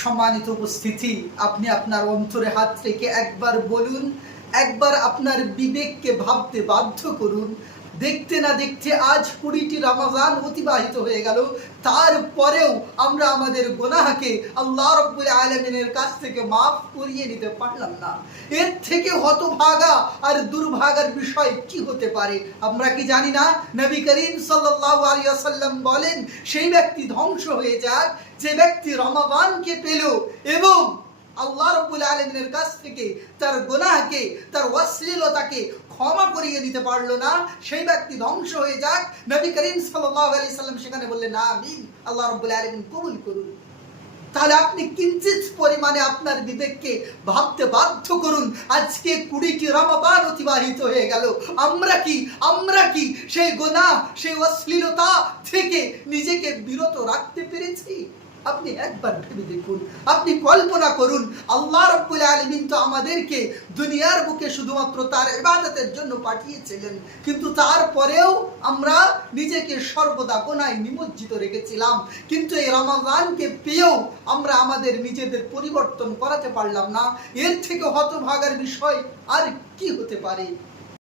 সম্মানিত উপস্থিতি, আপনি আপনার অন্তরে হাত রেখে একবার বলুন, একবার আপনার বিবেককে ভাবতে বাধ্য করুন, দেখতে না দেখতে আজ 20টি রমজান অতিবাহিত হয়ে গেল, তারপরেও আমরা আমাদের গুনাহকে আল্লাহ রাব্বুল আলামিনের কাছ থেকে মাফ করিয়ে নিতে পারলাম না। এর থেকে হতভাগা আর দুর্ভাগার বিষয় কি হতে পারে? আমরা কি জানি না নবী করিম সাল্লাল্লাহু আলাইহি ওয়াসাল্লাম বলেন, সেই ব্যক্তি ধ্বংস হয়ে যাক যে ব্যক্তি রমাদানকে পেল এবং আল্লাহ রাব্বুল আলামিনের কাছ থেকে তার গুনাহকে, তার অশ্লীলতাকে ক্ষমা করিয়ে দিতে পারলো না, সেই ব্যক্তি ধ্বংস হয়ে যাক। নবী করিম সাল্লাল্লাহু আলাইহি সাল্লাম সেখানে বললেন আমিন, আল্লাহ রাব্বুল আলামিন কবুল করুন। তাহলে আপনি কিঞ্চিত পরিমাণে আপনার বিবেককে ভাবতে বাধ্য করুন, আজকে 20টি রমাদান অতিবাহিত হয়ে গেল, আমরা কি সেই গুনাহ, সেই অশ্লীলতা থেকে নিজেকে বিরত রাখতে পেরেছি? আপনি একবার ভেবে দেখুন, আপনি কল্পনা করুন, আল্লাহ রাব্বুল আলামিন তো আমাদেরকে দুনিয়ার বুকে শুধুমাত্র তার ইবাদতের জন্য পাঠিয়েছিলেন, কিন্তু তারপরেও আমরা নিজেকে সর্বদা গুনাহে নিমজ্জিত রেখেছিলাম। কিন্তু এই রমাদানকে পেয়েও আমরা আমাদের নিজেদের পরিবর্তন করাতে পারলাম না। এর থেকে হতভাগার বিষয় আর কি হতে পারে?